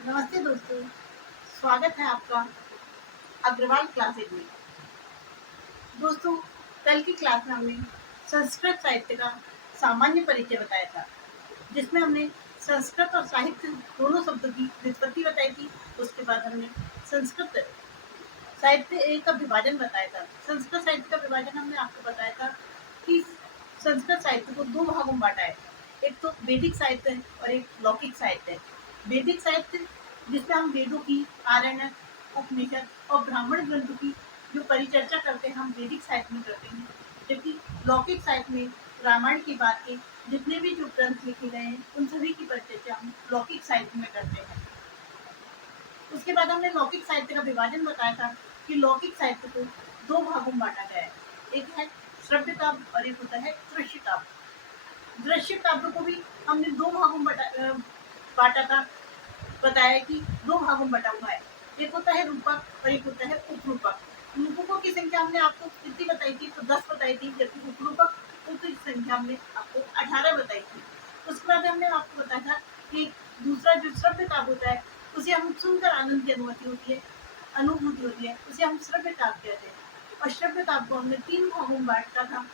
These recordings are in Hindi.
नमस्ते दोस्तों, स्वागत है आपका अग्रवाल क्लासेज में। दोस्तों, कल की क्लास में हमने संस्कृत साहित्य का सामान्य परिचय बताया था, जिसमें हमने संस्कृत और साहित्य दोनों शब्दों की व्युत्पत्ति बताई थी। उसके बाद हमने संस्कृत साहित्य का विभाजन बताया था। संस्कृत साहित्य का विभाजन हमने आपको बताया था कि संस्कृत साहित्य को दो भागों में बांटा है। एक तो वैदिक साहित्य है और एक लौकिक साहित्य है। वैदिक साहित्य जिसमें हम वेदों की, आरण्यक, उपनिषद और ब्राह्मण ग्रंथों की जो परिचर्चा करते हैं, हम वैदिक साहित्य में करते हैं। जबकि लौकिक साहित्य में रामायण की बात के जितने भी जो ग्रंथ लिखे गए हैं, उन सभी की परिचर्चा हम लौकिक साहित्य में करते हैं। उसके बाद हमने लौकिक साहित्य का विभाजन बताया था कि लौकिक साहित्य को दो भागों में बांटा गया है। एक है श्रव्य काव्य और एक होता है दृश्य काव्य। दृश्य काव्य को भी हमने दो भागों में बांटा था, बताया कि दो भागों में बटा हुआ है। एक होता है रूपक और एक होता है उपरूपक। रूपकों की संख्या हमने आपको कितनी बताई थी? तो 10 बताई थी, जबकि उपरूपक की संख्या हमने आपको 18 बताई थी। उसके बाद हमने आपको बताया था कि दूसरा जो श्रव्य काव्य होता है, उसे हम सुनकर आनंद की अनुभूति होती है, उसे हम श्रव्य काव्य कहते हैं। और श्रव्य काव्य को हमने 3 भागों में बांटा था।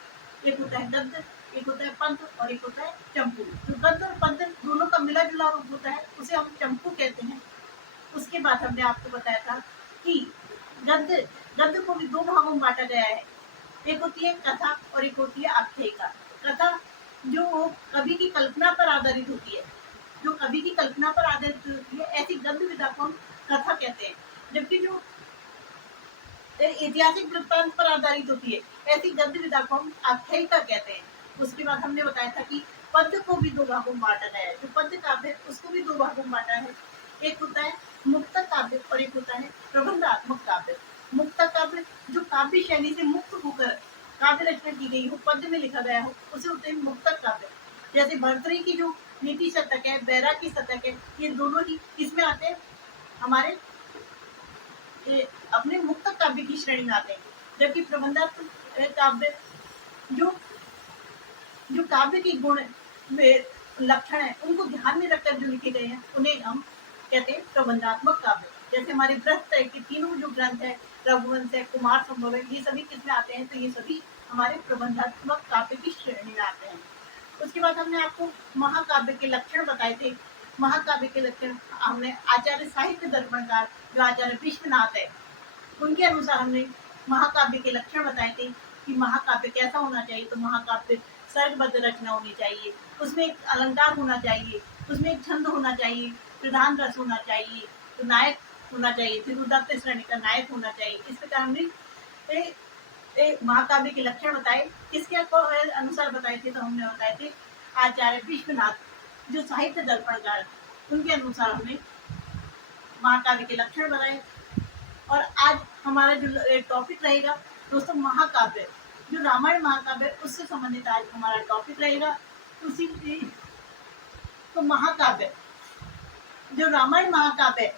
एक होता है गद्य, एक होता है पद्य और एक होता है चंपू। जो गद्य और पद्य दोनों का मिला जुला रूप होता है, उसे हम चंपू कहते हैं। उसके बाद हमने आपको बताया था कि गद्य गद्य को भी दो भागों में बांटा गया है। एक होती है कथा और एक होती है आख्यायिका। कथा जो कवि की कल्पना पर आधारित होती है, जो कवि की कल्पना पर आधारित होती है, ऐसी गद्य विधा को हम कथा कहते हैं। जबकि जो ऐतिहासिक वृत्तांत पर आधारित होती है, ऐसी गद्य विधा को हम आख्यायिका कहते हैं। उसके बाद हमने बताया था कि पद्य को भी दो भागों में बांटा गया है। जो पद्य काव्य है, उसको भी दो भागों में बांटा है। एक होता है मुक्तक काव्य और एक होता है प्रबंधात्मक काव्य। मुक्तक काव्य जो काव्य शैली से मुक्त होकर काव्य रचना की गई हो, पद्य में लिखा गया हो, उसे होते हैं मुक्तक काव्य। जैसे भर्तृहरि की जो नीति शतक है, बैरागी शतक है, ये दोनों ही इसमें आते हैं, हमारे अपने मुक्तक काव्य की श्रेणी में आते हैं। जबकि प्रबंधात्मक काव्य जो जो काव्य के गुण लक्षण है, उनको ध्यान में रखकर जो लिखे गए हैं, उन्हें हम कहते हैं प्रबंधात्मक काव्य। जैसे हमारे व्रत के तीनों जो ग्रंथ है, रघुवंश है, कुमार संभव है, ये सभी किसमें आते हैं? तो ये सभी हमारे प्रबंधात्मक काव्य की श्रेणी में आते हैं। उसके बाद हमने आपको महाकाव्य के लक्षण बताए थे। महाकाव्य के लक्षण हमने आचार्य साहित्य दर्पणकार जो आचार्य विश्वनाथ है, उनके अनुसार हमने महाकाव्य के लक्षण बताए थे कि महाकाव्य कैसा होना चाहिए। तो महाकाव्य सर्गबद्ध रचना होनी चाहिए, उसमें एक अलंकार होना चाहिए, उसमें एक छंद होना चाहिए, प्रधान रस होना चाहिए, तो नायक होना चाहिए, फिर उदात्त श्रेणी का नायक होना चाहिए। इस प्रकार हमने महाकाव्य के लक्षण बताए। किसके अनुसार बताए थे? तो हमने बताए थे आचार्य विश्वनाथ जो साहित्य दर्पणकार, उनके अनुसार हमने महाकाव्य के लक्षण बताए। और आज हमारा जो टॉपिक रहेगा दोस्तों, महाकाव्य, जो रामायण महाकाव्य उससे संबंधित आज हमारा टॉपिक रहेगा। उसी तो महाकाव्य, जो रामायण महाकाव्य है,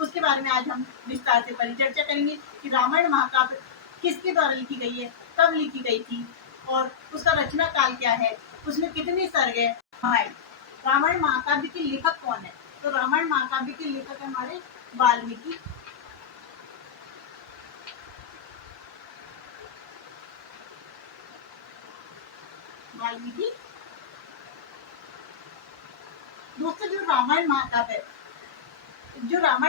उसके बारे में आज हम विस्तार से परिचर्चा करेंगे कि रामायण महाकाव्य किसके द्वारा लिखी गई है, कब लिखी गई थी और उसका रचना काल क्या है, उसमें कितने सर्ग है। रामायण महाकाव्य के लेखक कौन है? तो रामायण महाकाव्य के लेखक हमारे वाल्मीकि। वाल्मीकि दोस्तों, जो रामायण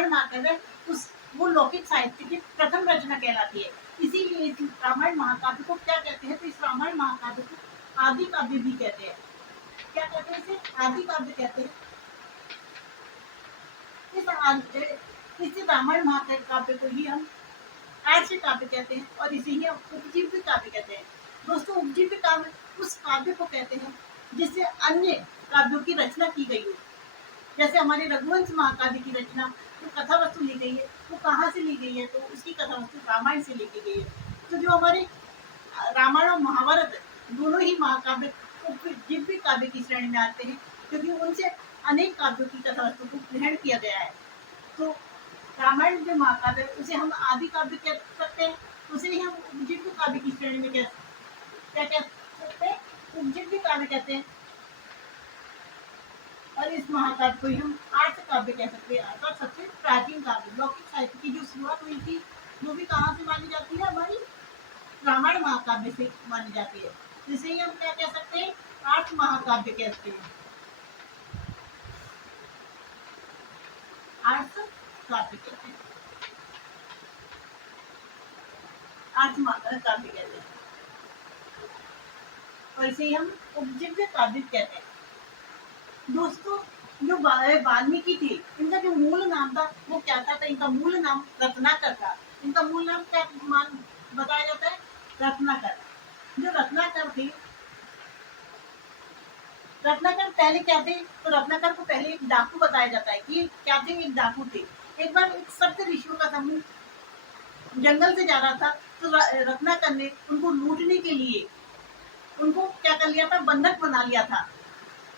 महाकाव्य है, उस वो लौकिक साहित्य की प्रथम रचना कहलाती है। इसीलिए इस रामायण महाकाव्य को क्या कहते हैं? तो इस रामायण महाकाव्य को आदि काव्य भी कहते हैं। क्या कहते हैं इसे? आदि काव्य कहते हैं। इस रामायण महाकाव्य को ही हम आर्ष काव्य कहते हैं और इसे ही उपजीव्य काव्य कहते हैं। दोस्तों, उपजीव्य काव्य उस काव्य को कहते हैं जिससे अन्य काव्यों की रचना की गई हो। जैसे हमारे रघुवंश महाकाव्य की रचना जो कथा वस्तु ली गई है, वो कहाँ से ली गई है? तो उसकी कथा वस्तु रामायण से ली गई है। तो जो हमारे रामायण और महाभारत दोनों ही महाकाव्य उपजीव्य काव्य की श्रेणी में आते हैं, क्योंकि उनसे अनेक काव्यों की कथा वस्तु को ग्रहण किया गया है। तो रामायण जो महाकाव्य है, उसे हम आदि काव्य कह सकते हैं, उसे ही हम उपजीव्य काव्य की श्रेणी में क्या कह सकते हैं? उपजीव्य काव्य कहते हैं। और इस महाकाव्य को ही हम आर्ष काव्य कह सकते हैं, अर्थात सबसे प्राचीन काव्य। लौकिक साहित्य की जो शुरुआत हुई थी वो भी कहाँ से मानी जाती है, हमारी रामायण महाकाव्य से मानी जाती है, जिसे ही हम क्या कह सकते हैं, आठ महाकाव्य कहते हैं, आठ काव्य कहते हैं, आठ महाकाव्य कहते हैं, और इसे हम उपजीव्य काव्य कहते हैं। दोस्तों, जो वाल्मीकि थे, इनका जो मूल नाम था वो क्या था, तो इनका मूल नाम रत्नाकर था। इनका मूल नाम क्या मान बताया जाता है, रत्नाकर। जो रत्नाकर थे, रत्नाकर पहले क्या थे, तो रत्नाकर को पहले एक डाकू बताया जाता है कि क्या थे, एक डाकू थे। एक बार एक सप्त ऋषियों का समूह जंगल से जा रहा था, तो रत्नाकर ने उनको लूटने के लिए उनको क्या कर लिया था, बंधक बना लिया था।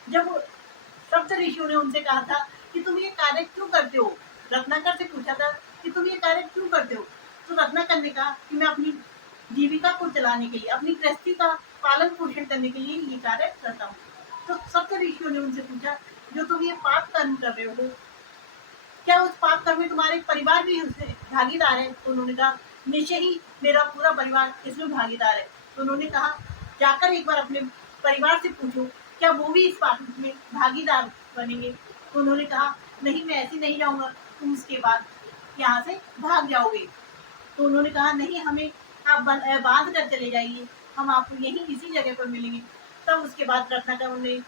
जब सप्त ऋषियों ने उनसे कहा था कि तुम ये कार्य क्यों करते हो, रत्नाकर से पूछा था कि तुम ये कार्य क्यों करते हो, तो रत्नाकर ने कहा कि मैं अपनी जीविका को चलाने के लिए, अपनी गृहस्थी का पालन पोषण करने के लिए ये कार्य करता हूँ। तो सप्त ऋषियों ने उनसे पूछा, जो तुम ये पाप कर्म कर रहे हो, क्या उस पाप कर्म में तुम्हारे परिवार भी उसमें भागीदार है? तो उन्होंने कहा, निश्चय ही मेरा पूरा परिवार इसमें भागीदार है। तो उन्होंने कहा, जाकर एक बार अपने परिवार से पूछो, क्या वो भी इस पाप में भागीदार बनेंगे? तो उन्होंने कहा, नहीं, मैं ऐसे नहीं जाऊंगा, तुम उसके बाद यहाँ से भाग जाओगे। तो उन्होंने कहा, नहीं, हमें आप बांध कर चले जाइए, हम आपको यहीं इसी जगह पर मिलेंगे। तब उसके बाद रत्नाकर उन्हें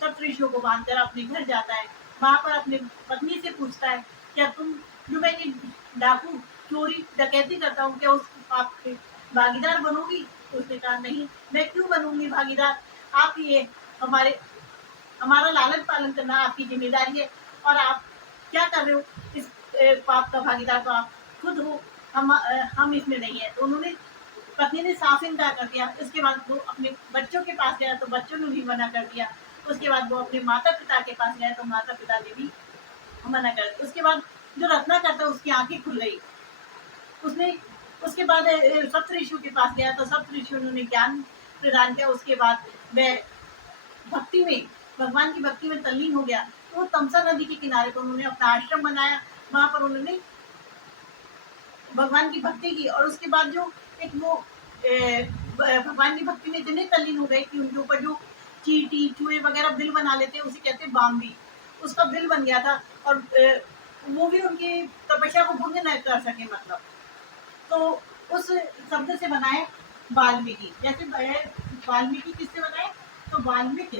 सप्त ऋषियों को बांधकर अपने घर जाता है। वहां पर अपने पत्नी से पूछता है, क्या तुम, जो मैं ये डाकू चोरी डकैती करता हूँ, क्या उस पाप के भागीदार बनोगी? तो उसने कहा, नहीं, मैं क्यों बनूंगी भागीदार, आप ये हमारा लालन पालन करना आपकी जिम्मेदारी है, और आप क्या कर रहे हो, इस पाप का भागीदार तो आप खुद हो, हम इसमें नहीं है। तो उन्होंने, पत्नी ने साफ इनकार कर दिया। उसके बाद वो अपने बच्चों के पास गया, तो बच्चों ने भी मना कर दिया। उसके बाद वो अपने माता पिता के पास गया, तो माता पिता ने भी मना कर दिया। उसके बाद जो रत्नाकर था, उसकी आंखें खुल गई। उसने उसके बाद सप्त ऋषियों के पास गया, तो सप्त ऋषियों ने ज्ञान प्रदान किया। उसके बाद वह भक्ति में, भगवान की भक्ति में तल्लीन हो गया। तो तमसा नदी के किनारे पर उन्होंने अपना आश्रम बनाया। वहां पर उन्होंने भगवान की भक्ति की, और उसके बाद जो एक वो भगवान की भक्ति में इतने तल्लीन हो गए कि उनके ऊपर जो चींटी चूहे वगैरह बिल बना लेते हैं, उसे कहते हैं बाम्बी, उसका बिल बन गया था, और वो भी उनकी तपस्या को भंग न कर सके, मतलब। तो उस शब्द से बनाए वाल्मीकि। जैसे वाल्मीकि किससे बनाए, तो वाल्मीकि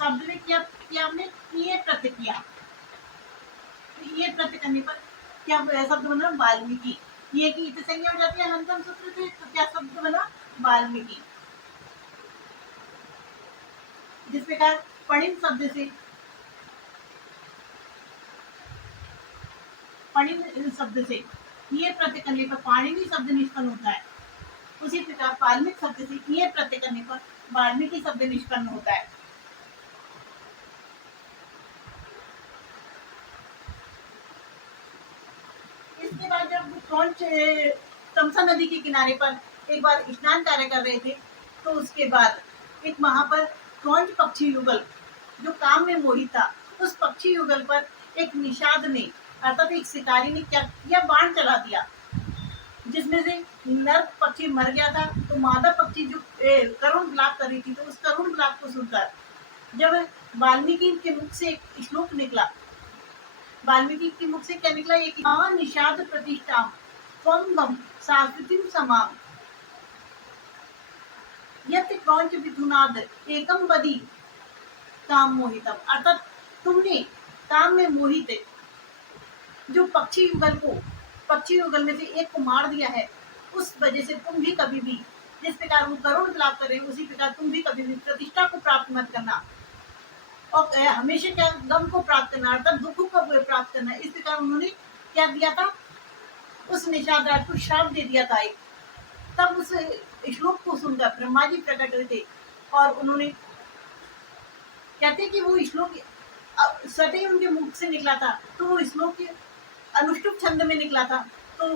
शब्द में क्या किया हमने, ये प्रत्यय किया। ये प्रत्यय करने पर क्या शब्द बना, वाल्मीकि। ये की इत संज्ञा हो जाती है अनंतम सूत्र से, तो क्या शब्द बना, वाल्मीकि। जिस प्रकार पणिन शब्द से, पणिन शब्द से ये प्रत्यय करने पर पाणिनि शब्द निष्पन्न होता है, उसी प्रकार वाल्मीकि शब्द से ये प्रत्यय करने पर वाल्मीकि शब्द निष्पन्न होता है। इसके बाद जब क्रौंच तमसा नदी के किनारे पर एक बार स्नान कार्य कर रहे थे, तो उसके बाद एक वहां पर क्रौंच पक्षी युगल जो काम में मोहित था, उस पक्षी युगल पर एक निषाद ने, अर्थात एक शिकारी ने क्या किया, बाण चला दिया, जिसमें से नर पक्षी मर गया था। तो मादा पक्षी जो करुण विलाप कर रही थी, तो उस करुण विलाप को सुनकर जब वाल्मीकि के मुख से एक श्लोक निकला, वाल्मीकि के मुख से क्या निकला, एक निषाद प्रतिष्ठा त्वं गम सास्वतीं समाम यत् क्रौंच विधुनाद एकम वदी काम मोहितम। अर्थात तुमने काम में मोहित जो पक्षी युगल में से एक को मार दिया है, उस वजह से तुम भी कभी भी, जिस प्रकार वो करुण विलाप कर रहे हैं, उसी प्रकार तुम भी कभी भी प्रतिष्ठा को प्राप्त मत करना, और हमेशा क्या, गम को प्राप्त करना, अर्थात दुख को प्राप्त करना। इस प्रकार उन्होंने क्या दिया था, उस निषाद राज को श्राप दे दिया था एक। तब उस श्लोक को सुनकर ब्रह्मा जी प्रकट हुए थे, और उन्होंने कहते कि वो श्लोक सटे उनके मुख से निकला था, तो वो श्लोक अनुष्टुप छंद में निकला था, तो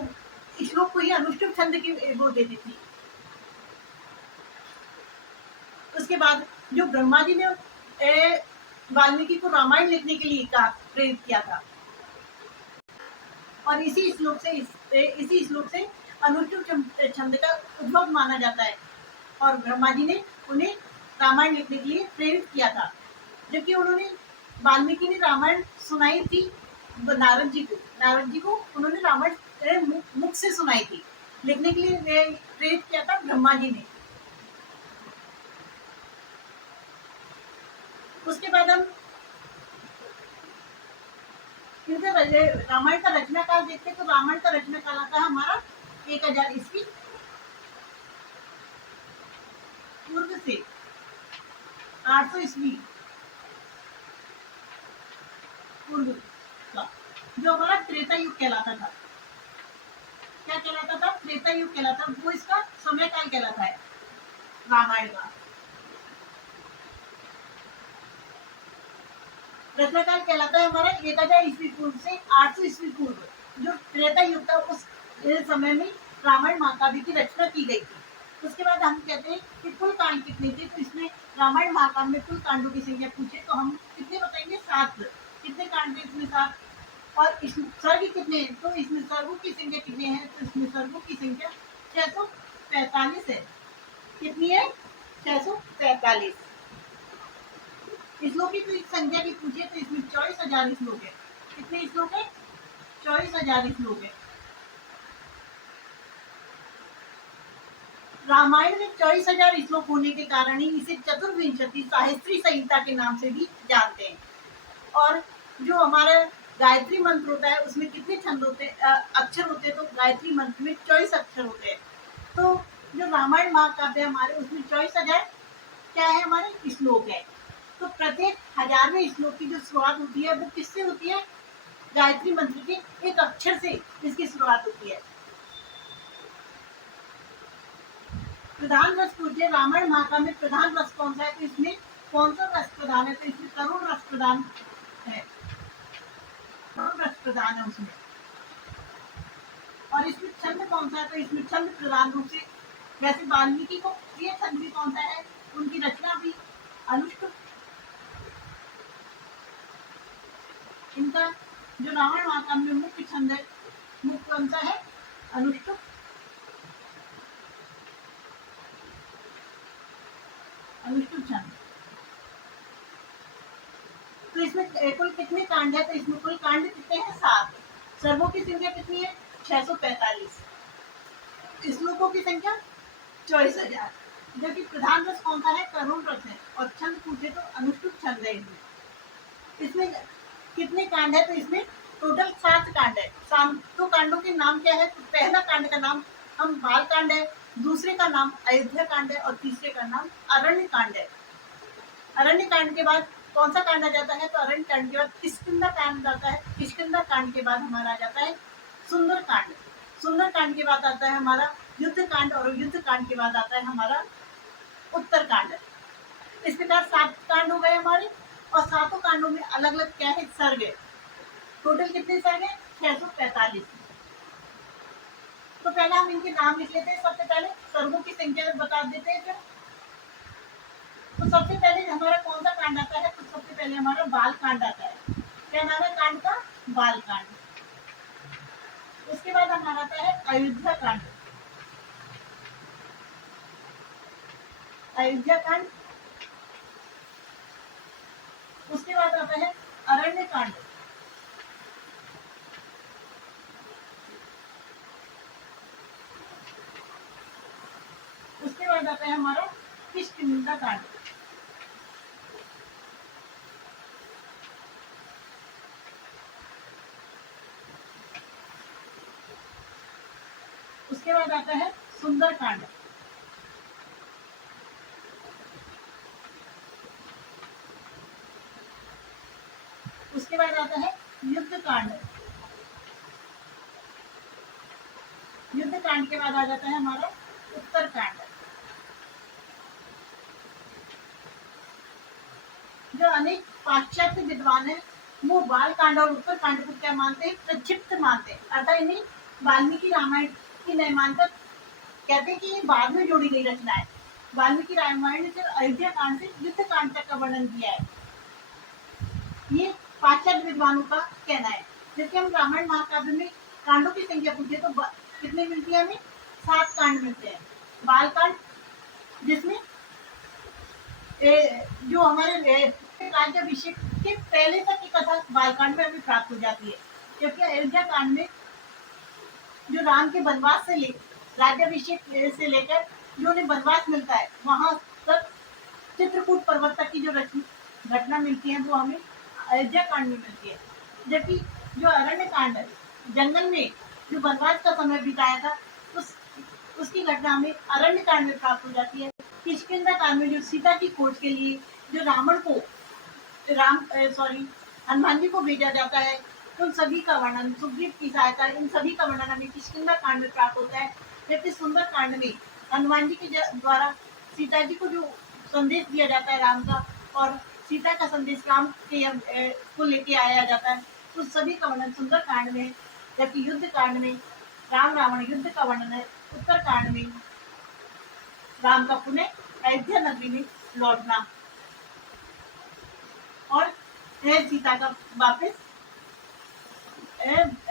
श्लोक को ही अनुष्टुप छंद की वो देती थी। उसके बाद जो ब्रह्मा जी ने वाल्मीकि को रामायण लिखने के लिए कहा, प्रेरित किया था। और इसी श्लोक से अनुष्टुप छंद का उद्भव माना जाता है और ब्रह्मा जी ने उन्हें रामायण लिखने के लिए प्रेरित किया था। जबकि वाल्मीकि ने रामायण सुनाई थी नारद जी को उन्होंने रामायण मुख से सुनाई थी। लिखने के लिए प्रेरित किया था ब्रह्मा जी ने। उसके बाद हम रामायण का रचना काल देखते हैं। तो रामायण का रचना काल आता है हमारा 1000 ईस्वी पूर्व से 800 ईस्वी पूर्व का, जो हमारा त्रेता युग कहलाता था। क्या कहलाता था? त्रेता युग कहलाता। वो इसका समय काल कहलाता है रामायण का। रचनाकाल कहलाता है हमारा 1000 ईस्वी पूर्व से 800 ईस्वी पूर्व। जो त्रेता युग था उस समय में रामायण महाकाव्य की रचना की गई थी। उसके बाद हम कहते हैं कि कुल कांड कितने थे। तो इसमें रामायण महाकाव्य में कुल कांडों की संख्या पूछे तो हम कितने बताएंगे? 7। कितने कांड थे इसमें? 7। और इसमें सर्ग कितने हैं? तो इसमें सर्गों की संख्या कितनी है? तो इसमें सर्गों की संख्या 645 है। कितनी है? 645। श्लोक की तो संख्या की पूछिए तो इसमें 24,000 श्लोक है। कितने श्लोक है? 24,000 श्लोक है। रामायण में 24,000 श्लोक होने के कारण ही इसे चतुर्विंशति साहित्री संहिता के नाम से भी जानते हैं। और जो हमारा गायत्री मंत्र होता है उसमें कितने छंद होते हैं, अक्षर होते हैं? तो गायत्री मंत्र में 24 अक्षर होते हैं। तो जो रामायण महाकाव्य हमारे उसमें 24,000 क्या है? हमारे श्लोक है। तो प्रत्येक 1000वें श्लोक की जो शुरुआत होती है वो किससे होती है? गायत्री मंत्र के एक अक्षर से इसकी शुरुआत होती है। प्रधान रस पूछे रामायण महाकाव्य में प्रधान रस कौन सा है? तो इसमें कौन सा रस प्रधान है? तो इसमें करुण रस प्रधान है। करुण रस प्रधान है उसमें। और इसमें छंद कौन सा है? तो इसमें छंद प्रधान रूप से, वैसे वाल्मीकि को प्रिय छंद भी कौन सा है? उनकी रचना भी अनुष्टुप। इनका जो रामायण महाकाव्य में मुख्य छंद है, मुख्य कौन सा है? अनुष्टुप। अनुष्टुप छंद। तो इसमें कुल कितने कांड है? तो इसमें कुल कांड कितने हैं? 7। सर्गों की संख्या कितनी है? 645। श्लोकों की संख्या 24,000। जबकि प्रधान रस कौन सा है? करुण रस है। और छंद पूछे तो अनुष्टुप छंद है। इसमें कितने कांड है? तो इसमें टोटल 7 कांड है। 7 कांडों के नाम क्या है? तो पहला कांड का नाम हम बाल कांड है, दूसरे का नाम अयोध्या कांड है और तीसरे का नाम अरण्य कांड है। अरण्य कांड के बाद कौन सा कांड आ जाता है? तो अरण्य कांड के बाद किष्किंधा कांड आता है। किष्किंधा कांड के बाद हमारा आ जाता है सुंदर कांड। सुंदर कांड के बाद आता है हमारा युद्ध कांड और युद्ध कांड के बाद आता है हमारा उत्तर कांड। इस प्रकार 7 कांड हो गए हमारे। और 7 कांडों में अलग अलग क्या है? सर्ग है। टोटल कितने सर्ग है? 645। तो पहले हम इनके नाम लिख लेते हैं। सबसे पहले सर्गों की संख्या बता देते हैं। तो सबसे पहले हमारा कौन सा कांड आता है? तो सबसे पहले हमारा बाल कांड आता है। क्या नाम है कांड का? बाल कांड। उसके बाद हमारा आता है अयोध्या कांड। अयोध्या कांड। उसके बाद आता है अरण्य कांड। उसके बाद आता है हमारा किष्किंधा कांड। उसके बाद आता है सुंदर कांड। उसके बाद आता है युद्ध कांड। युद्ध कांड के बाद आ जाता है हमारा उत्तर कांड। जो अनेक पाश्चात्य विद्वान है वो बाल कांड और उत्तर कांड को क्या मानते हैं? प्रक्षिप्त मानते हैं। अर्थात इन्हें वाल्मीकि रामायण की नहीं मानकर कहते हैं कि ये बाद में जोड़ी गई रचना है। वाल्मीकि रामायण ने सिर्फ अयोध्या कांड से युद्ध कांड तक का वर्णन किया है। पाश्चात्य विद्वानों का कहना है। जबकि हम रामायण महाकाव्य में कांडों की संख्या पूछे तो कितने मिलती है हमें? 7 कांड मिलते हैं। बालकांड जिसमें जो हमारे राज्याभिषेक के पहले तक की कथा बालकांड में हमें प्राप्त हो जाती है। जबकि अयोध्या कांड में जो राम के वनवास से राज्याभिषेक से लेकर जो उन्हें वनवास मिलता है वहां तक चित्रकूट पर्वत तक की जो घटना मिलती है वो हमें अयोध्या कांड में मिलती है। जबकि जो अरण्य कांड है, जंगल में जो वनवास का समय बिताया था उसकी घटना हमें अरण्य कांड में प्राप्त हो जाती है। किष्किंधा कांड में जो सीता की खोज के लिए जो रावण को हनुमान जी को भेजा जाता है, उन सभी का वर्णन सुग्रीव की सहायता इन सभी का वर्णन हमें किष्किंधा कांड में प्राप्त होता है। जबकि सुंदर कांड में हनुमान जी के द्वारा सीता जी को जो संदेश दिया जाता है राम का, और सीता का संदेश राम के को लेके आया जाता है, उस सभी का वर्णन सुंदर कांड में। जबकि युद्ध कांड में राम रावण युद्ध का वर्णन है। उत्तर कांड में राम का पुनः अयोध्या नगरी में लौटना और सीता का वापस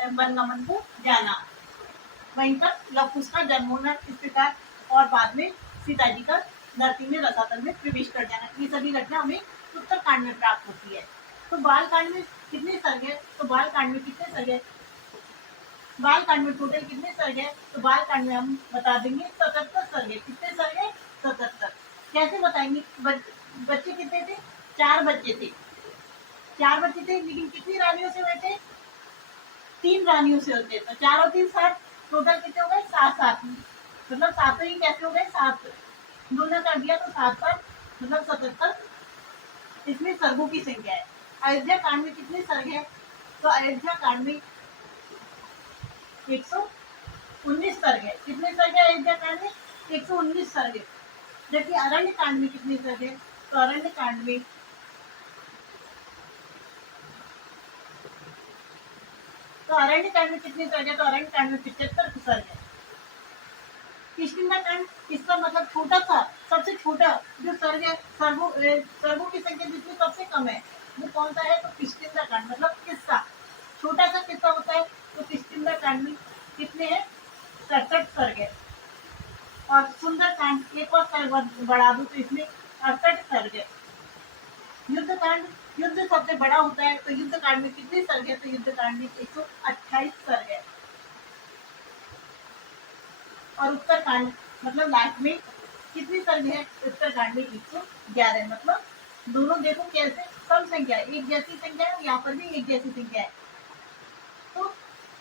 वनगमन को जाना, वहीं पर लव कुश का जन्म होना इस प्रकार, और बाद में सीता जी का धरती में रसातल में प्रवेश कर जाना, ये सभी घटना हमें उत्तर कांड में प्राप्त होती है। तो बाल कांड में कितने सर्ग है? तो बाल कांड में कितने सर्ग है? बाल कांड में टोटल कितने सर्ग है? तो बाल कांड में हम बता देंगे 77 सर्ग है। कितने सर्ग है? 77। कैसे बताएंगे? बच्चे कितने थे? 4 बच्चे थे। 4 बच्चे थे, लेकिन कितनी रानियों से हुए थे? 3 रानियों से होते। तो 4 और 3 7, टोटल कितने हो गए? 7 मतलब 7 ही कैसे हो गए? 7 दोनों कर दिया तो 7 मतलब 77 इसमें सर्गों की संख्या है। अयोध्या कांड में कितने सर्ग है? तो अयोध्या कांड में 119 सर्ग है। कितने सर्ग है अयोध्या कांड में? 119 सर्ग है। जबकि अरण्य कांड में कितने सर्ग है? तो अरण्य कांड में कितने सर्ग है? तो अरण्य कांड में 75 सर्ग है। किष्किंधा कांड, इसका मतलब छोटा सा, सबसे छोटा जो सर्ग है, सर्गों की संख्या जिसमें सबसे कम है वो कौन सा है? तो किष्किंधा कांड मतलब किस्सा, छोटा सा किस्सा होता है। तो किष्किंधा कांड में कितने हैं? 67 सर्ग है। और सुंदर कांड एक और सर्ग बढ़ा दूं तो इसमें 68 सर्ग है। युद्ध कांड, युद्ध सबसे बड़ा होता है, तो युद्ध कांड में कितने सर्ग है? तो युद्ध कांड में 128 सर्ग है। और उत्तर कांड मतलब लास्ट में कितनी सर्ग है? उत्तर कांड में 111, मतलब दोनों देखो कैसे सम संख्या है, एक जैसी संख्या है, यहाँ पर भी एक जैसी संख्या है। तो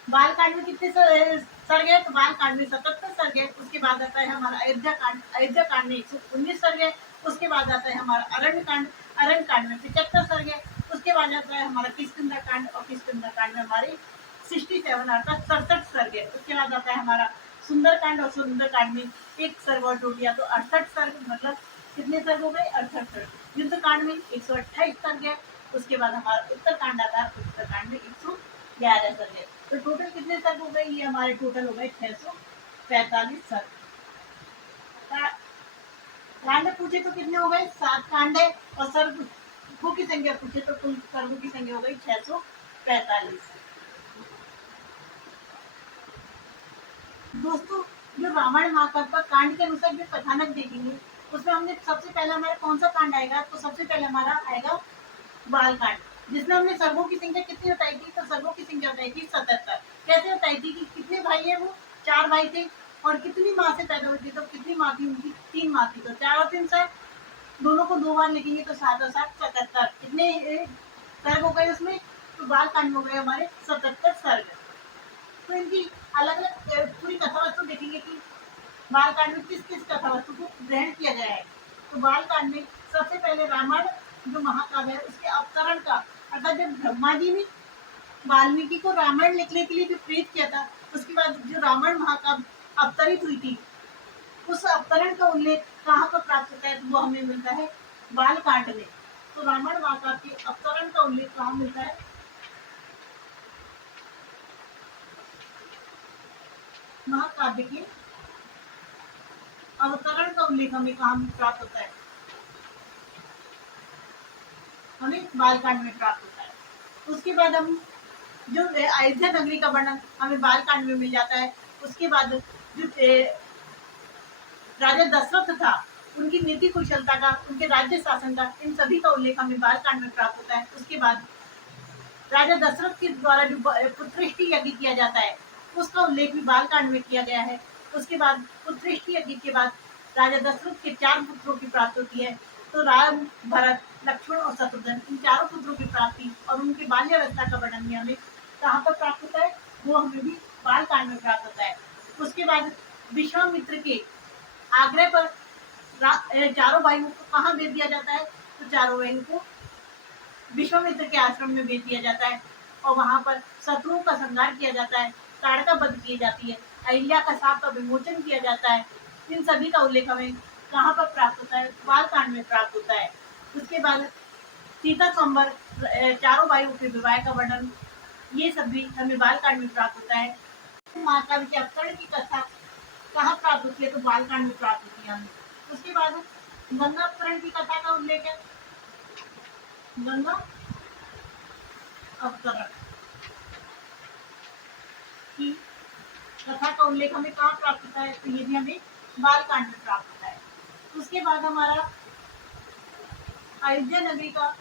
बाल कांड में कितने सर्ग है? तो बाल कांड में 77 सर्ग है। उसके बाद आता है हमारा अयोध्या कांड, अयोध्या कांड में 119 सर्ग है। उसके बाद आता है हमारा अरण्य कांड, अरण्य कांड में 75 सर्ग है। उसके बाद आता है हमारा किष्किंधा कांड, और किष्किंधा कांड में हमारे 67 अर्थात 67 सर्ग है। उसके बाद आता है हमारा सुंदर कांड, और सुंदर कांड में एक सर्ग और जोड़ दिया तो 68 सर्ग, मतलब कितने सर्ग हो गए? 68 सर्ग। युद्ध कांड में 128 सर्ग है। उसके बाद हमारा उत्तर कांड आता है, उत्तर कांड में 111 सर्ग है। तो टोटल कितने सर्ग हो गए? ये हमारे टोटल हो गए 645 सर्ग। कांड पूछे तो कितने हो गए? 7 कांड है। और सर्गों की संख्या पूछे तो कुल सर्गों की संख्या हो गई 645। दोस्तों, जो रामायण महाकाव्य का कांड के अनुसार जो कथानक देखेंगे उसमें हमने सबसे पहले हमारा कौन सा कांड आएगा? तो सबसे पहले हमारा आएगा बाल कांड, जिसमें हमने सर्गों की संख्या कितनी बताई थी? तो सर्गों की संख्या बताई थी 77। कैसे बताई थी? कि कितने भाई है वो? 4 भाई थे। और कितनी माँ से पैदा हुई थी? तो कितनी माँ थी उनकी? 3 माँ थी। तो 4 और 3 7, दोनों को 2 बार लिखेंगे तो 7 और 7 77। कितने सर्ग हो गए उसमें? तो बाल कांड हो गए हमारे 77 सर्ग। तो इनकी अलग अलग पूरी कथा वस्तु देखेंगे कि बाल कांड में किस किस कथा वस्तु को ग्रहण किया गया है। तो बाल कांड में सबसे पहले रामायण जो महाकाव्य है उसके अवतरण का, अर्थात जब ब्रह्मा जी ने वाल्मीकि को रामायण लिखने के लिए जो प्रेरित किया था, उसके बाद जो रामायण महाकाव्य अवतरित हुई थी, उस अवतरण का उल्लेख कहाँ पर प्राप्त होता है? तो वो हमें मिलता है बाल कांड में। तो रामायण महाकाव्य के अवतरण का उल्लेख कहाँ मिलता है? महाकाव्य के अवतरण का उल्लेख हमें कहाँ प्राप्त होता है? हमें बाल कांड में प्राप्त होता है। उसके बाद हम जो अयोध्या नगरी का वर्णन हमें बालकांड में मिल जाता है। उसके बाद जो राजा दशरथ था, उनकी नीति कुशलता का, उनके राज्य शासन का, इन सभी का उल्लेख हमें बालकांड में प्राप्त होता है। उसके बाद राजा दशरथ के द्वारा जो पुत्रष्टि यज्ञ किया जाता है, उसका उल्लेख भी बालकांड में किया गया है। उसके बाद पुत्रष्टि यज्ञ के बाद राजा दशरथ के 4 पुत्रों की प्राप्ति होती है। तो राम, भरत, लक्ष्मण और शत्रुघ्न, इन चारों पुत्रों की प्राप्ति और उनकी बाल्यावस्था का वर्णन भी हमें कहाँ पर प्राप्त होता है, वो हमें भी बालकांड में प्राप्त होता है। उसके बाद विश्वामित्र के आग्रह पर चारों भाइयों को कहाँ भेज दिया जाता है, तो चारों भाइयों को विश्वामित्र के आश्रम में भेज दिया जाता है और वहां पर शत्रुओं का संहार किया जाता है, ताड़का वध की जाती है, अहिल्या का शाप का विमोचन किया जाता है। इन सभी का उल्लेख हमें कहाँ पर प्राप्त होता है, बालकांड में प्राप्त होता है। उसके बाद सीता स्वयंवर, चारों भाइयों के विवाह का वर्णन, ये सब भी हमें बालकांड में प्राप्त होता है। महाकाव्य के अवतरण की कथा कहाँ प्राप्त होती है, तो बालकांड में प्राप्त होती है हमें। उसके बाद गंगा अवतरण की कथा का उल्लेख है, गंगा अवतरण की कथा का उल्लेख हमें कहाँ प्राप्त होता है, तो ये भी हमें बालकांड में प्राप्त होता है। उसके बाद हमारा अयोध्या नगरी का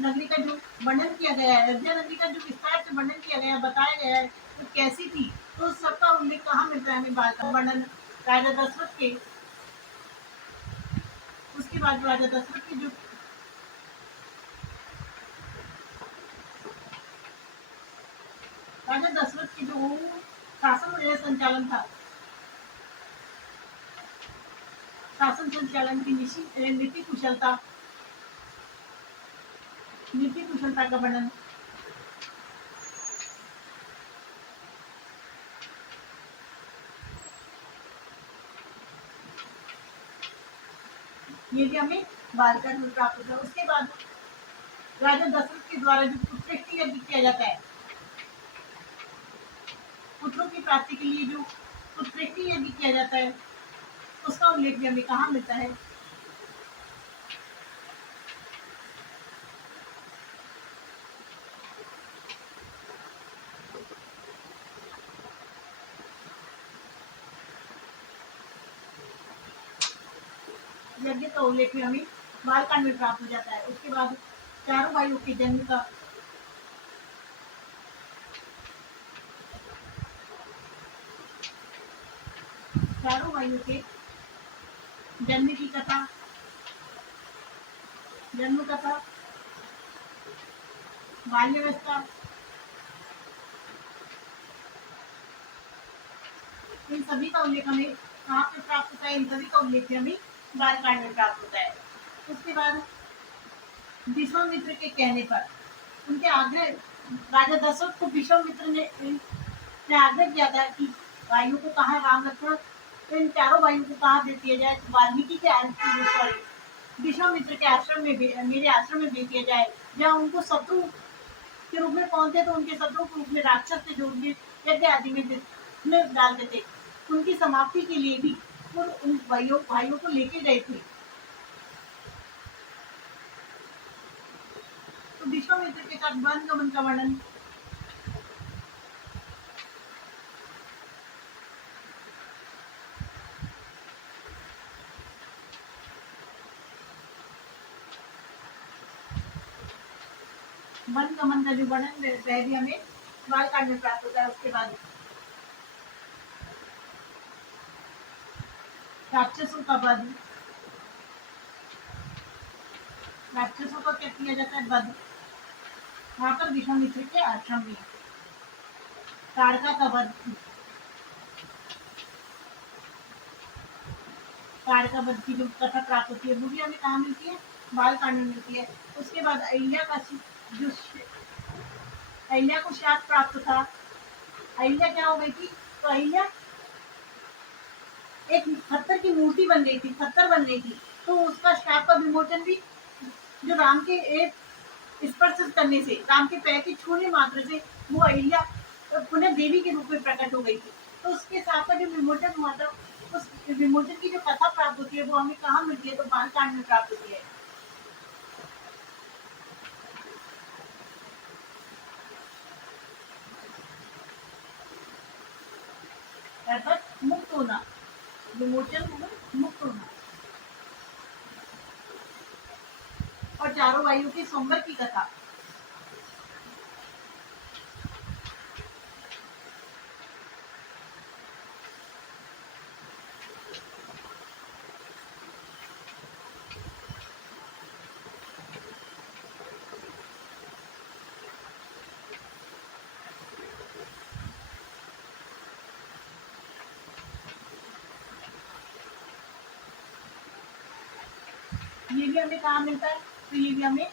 नगरी का जो वर्णन किया गया है, अयोध्या नगरी का जो विस्तार से वर्णन किया गया है, बताया गया है, तो कैसी थी, तो सबका उल्लेख कहाँ मिलता है हमें, बालकांड वर्णन राजा दशरथ के। उसके बाद राजा दशरथ के जो राजा दशरथ की जो शासन संचालन था, शासन संचालन की नीति कुशलता का वर्णन ये भी हमें बालकांड में प्राप्त होता है। उसके बाद राजा दशरथ के द्वारा जो पुत्रष्टि यज्ञ किया जाता है, पुत्रों की प्राप्ति के लिए जो पुत्रष्टि यज्ञ किया जाता है, उसका उल्लेख भी हमें कहाँ मिलता है, यज्ञ का उल्लेख भी हमें बालकांड में प्राप्त हो जाता है। उसके बाद चारों भाइयों के जन्म का चारों भाइयों के जन्म की कथा, जन्म कथा, बाल्यावस्था, इन सभी का उल्लेख हमें कहाँ पे प्राप्त होता है, इन सभी का उल्लेख हमें बालकांड में प्राप्त होता है। उसके बाद विश्वामित्र के कहने पर उनके आग्रह, राजा दशरथ को विश्वामित्र ने आग्रह किया था कि भाइयों को कहाँ, राम लक्ष्मण, तो इन चारों भाइयों को कहाँ भेज दिया जाए, वाल्मीकि के सॉरी विश्वामित्र के आश्रम में, मेरे आश्रम में भेज दिया जाए, जहाँ उनको शत्रु के रूप में कौन थे, तो उनके शत्रु के रूप में राक्षस थे, जो उनके यज्ञ आदि में डालते थे। उनकी समाप्ति के लिए भी उन भाइयों को लेके गए थे। तो विश्वामित्र के साथ वन गमन का वर्णन वन गमन का जो वर्णन वह भी हमें बालकांड में प्राप्त होता है। उसके बाद राक्षसों का वध, राक्षसों का क्या किया जाता है, वध, वहां पर विश्वामित्र के आश्रम में ताड़का का वध, ताड़का वध की जो कथा प्राप्त होती है, वो भी हमें कहाँ मिलती है, बालकांड में मिलती है। उसके बाद जो अहिल्या को शाप प्राप्त था, अहिल्या क्या हो गई थी, तो अहिल्या एक पत्थर की मूर्ति बन गई थी, पत्थर बन गई थी, तो उसका शाप का विमोचन भी जो राम के एक स्पर्श करने से, राम के पैर के छूने मात्र से वो अहिल्या पुनः देवी के रूप में प्रकट हो गई थी। तो उसके साथ का जो विमोचन हुआ था, उस विमोचन की जो कथा प्राप्त होती है वो हमें कहाँ मिलती है? तो बालकांड में प्राप्त होती है। अर्थात मुक्त होना, विमोचन में मुक्त होना। और चारों वायु के संवर की कथा, ये भी हमें कहाँ मिलता है? तो ये भी हमें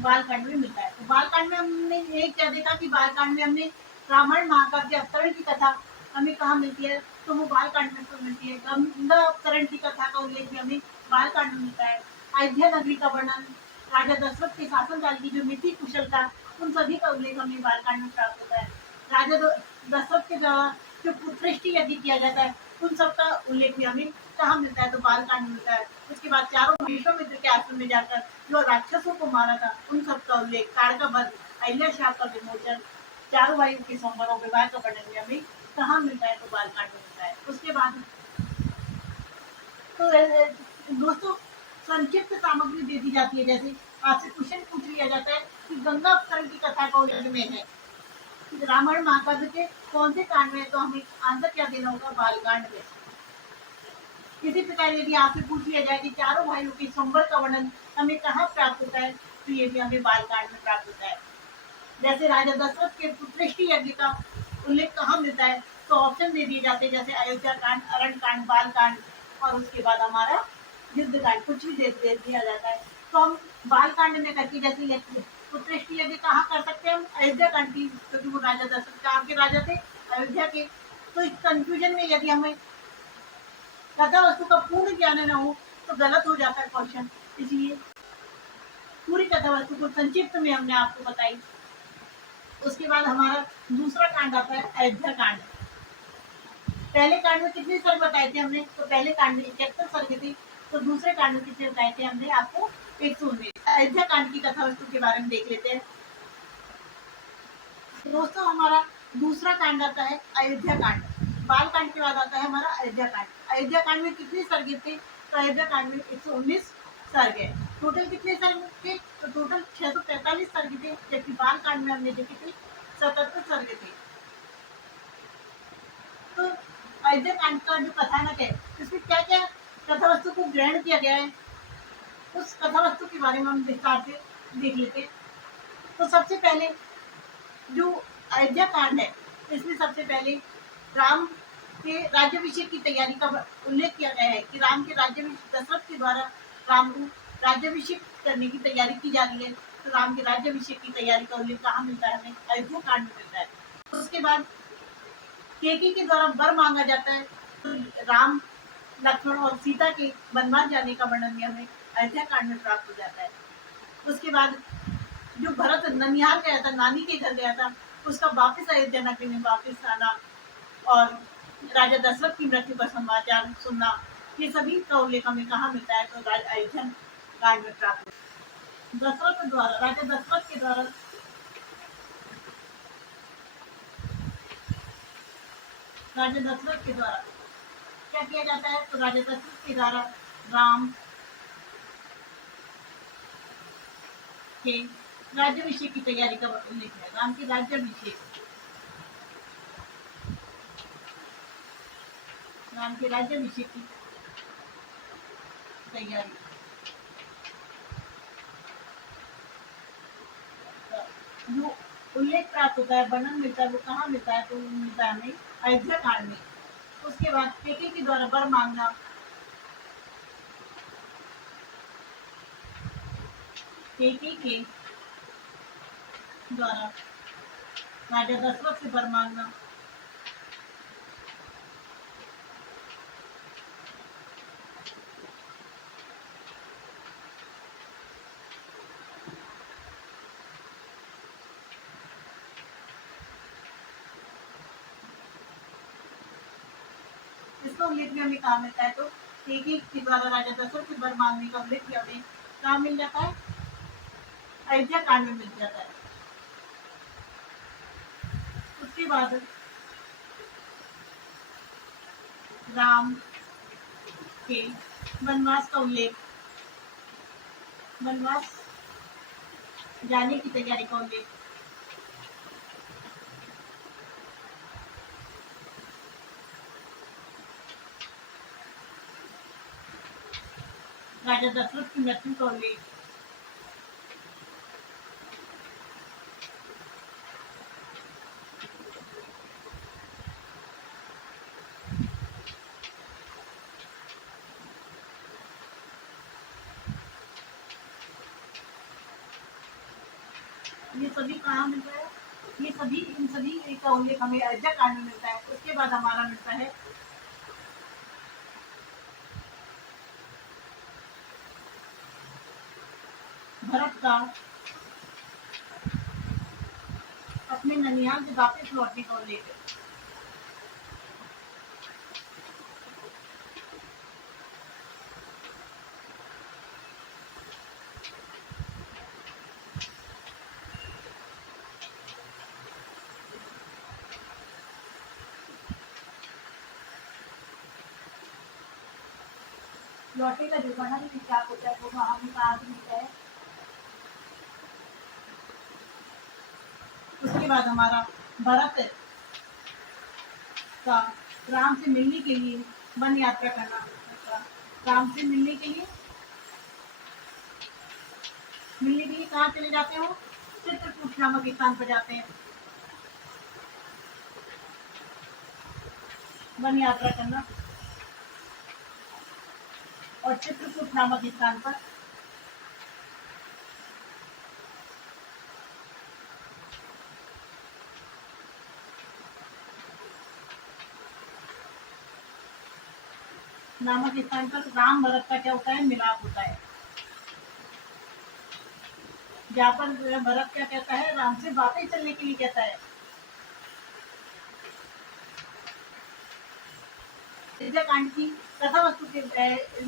बालकांड में मिलता है। तो बालकांड में हमने ये क्या देखा कि बालकांड में हमने रामायण महाकाव्य अवतरण की कथा हमें कहाँ मिलती है? तो वो बालकांड में तो मिलती है। गंगा अवतरण की कथा का उल्लेख भी हमें बालकांड में मिलता है। अयोध्या नगरी का वर्णन, राजा दशरथ के शासनकाल की जो नीति कुशलता, उन सभी का उल्लेख हमें बालकांड में प्राप्त होता है। राजा दशरथ के द्वारा जो पुत्रष्टि यज्ञ किया जाता है, उन सब का उल्लेख भी हमें कहाँ मिलता है? तो बालकांड में मिलता है। उसके बाद चारों विश्वामित्र के आश्रम में जाकर जो राक्षसों को मारा था, उन सब का उल्लेख, ताड़का वध, अहिल्याशाह का विमोचन, चारों वायु के संवर और विवाह का वर्णन हमें कहाँ मिलता है? तो बालकांड में मिलता है। उसके बाद तो दोस्तों संक्षिप्त सामग्री दे दी जाती है। जैसे आपसे क्वेश्चन पूछ लिया जाता है कि गंगा अवतरण की कथा कौन में है? रामायण महाकाव्य के कौन से कांड में? तो हमें आंसर क्या देना होगा? बालकांड में। इसी प्रकार यदि आपसे पूछ लिया जाए कि चारों भाइयों के संवर का वर्णन हमें कहाँ प्राप्त होता है? तो ये भी हमें बालकांड में प्राप्त होता है। जैसे राजा दशरथ के पुत्रष्टि यज्ञ का उल्लेख कहाँ मिलता है? तो ऑप्शन दे दिए जाते हैं, जैसे अयोध्या कांड, अरण्य कांड, बाल कांड, और उसके बाद हमारा युद्ध कांड, कुछ भी दे दिया जाता है। तो हम बाल कांड में करके जैसे पुत्रष्टि यज्ञ कहाँ कर सकते हैं? हम अयोध्या कांड की, क्योंकि वो राजा दशरथ कहाँ के राजा थे? अयोध्या के। तो इस कंफ्यूजन में यदि हमें कथा वस्तु का पूर्ण ज्ञान न हो तो गलत हो जाता है क्वेश्चन। इसलिए पूरी कथा वस्तु को संक्षिप्त में हमने आपको बताई। उसके बाद हमारा दूसरा कांड आता है अयोध्या कांड। पहले कांड में कितने सर्ग बताए थे हमने? तो पहले कांड में 71 सर्ग थे। तो दूसरे कांड में कितने बताए थे हमने आपको? 119। अयोध्या कांड की कथा वस्तु के बारे में देख लेते हैं। दोस्तों हमारा दूसरा कांड आता है अयोध्या कांड। बाल कांड के बाद आता है हमारा अयोध्या कांड। अयोध्या कांड में कितने सर्ग थे? तो अयोध्या कांड में 119 सर्ग है। टोटल कितने सर्ग थे? तो टोटल 643 सर्ग थे, जबकि बाल कांड में हमने देखे थे 77 सर्ग थे। तो अयोध्या कांड का जो कथानक है, इसमें क्या क्या कथा वस्तु को ग्रहण किया गया है, उस कथा वस्तु के बारे में हम विस्तार से देख लेते हैं। तो सबसे पहले जो अयोध्या कांड है, इसमें सबसे पहले राम के राज्याभिषेक की तैयारी का उल्लेख किया गया है कि राम के राज्याभिषेक, दशरथ के द्वारा राम को राज्याभिषेक करने की तैयारी की जा रही है। तो राम के राज्याभिषेक की तैयारी का उल्लेख कहाँ मिलता है? हमें अयोध्या कांड में मिलता है। उसके बाद केकई के द्वारा वर मांगा जाता है। तो राम, लक्ष्मण और सीता के वनवास जाने का वर्णन भी हमें अयोध्या कांड में प्राप्त हो जाता है। उसके बाद जो भरत ननिहाल गया था, नानी के घर गया था, उसका वापस अयोध्या नगरी में वापस आना और राजा दशरथ की मृत्यु का समाचार सुनना, ये सभी का उल्लेख हमें कहाँ मिलता है? तो अयोध्या कांड में प्राप्त होता है। दशरथ द्वारा, राजा दशरथ के द्वारा राजा दशरथ के द्वारा क्या किया जाता है? तो राजा दशरथ के द्वारा राम के राज्याभिषेक की तैयारी का उल्लेख है। राम के राज्याभिषेक, राम के राज्याभिषेक की तैयारी, जो उल्लेख प्राप्त होता है, वर्णन मिलता है, वो कहाँ मिलता है? तो मिलता है हमें अयोध्या कांड में। उसके बाद केकई के द्वारा वर मांगना, केकई के द्वारा राजा दशरथ से वर मांगना, उसका उल्लेख भी हमें कहाँ मिलता है? तो केकई के द्वारा राजा दशरथ के वर मांगने का उल्लेख भी हमें कहाँ मिल जाता है? अयोध्या कांड में मिल जाता है। उसके बाद राम के वनवास का उल्लेख, वनवास जाने की तैयारी का उल्लेख, राजा दशरथ की मृत्यु का उल्लेख, ये सभी कहाँ मिलता है? ये सभी इन सभी का उल्लेख हमें अयोध्या कांड में मिलता है। उसके बाद हमारा मिलता है भरत का अपने ननिहाल से वापस लौटने का उल्लेख। लौटे का जो वर्णन विख्यात होता है वो हमें कहाँ से मिलता है? उसके बाद हमारा भरत का राम से मिलने के लिए वन यात्रा करना, राम से मिलने के लिए कहाँ चले जाते हो? चित्रकूट नामक स्थान पर जाते हैं वन यात्रा करना, और चित्रकूट नामक स्थान पर राम भरत का क्या होता है? मिलाप होता है, जहाँ पर भरत क्या कहता है? राम से बातें चलने के लिए कहता है। कांड की कथा वस्तु के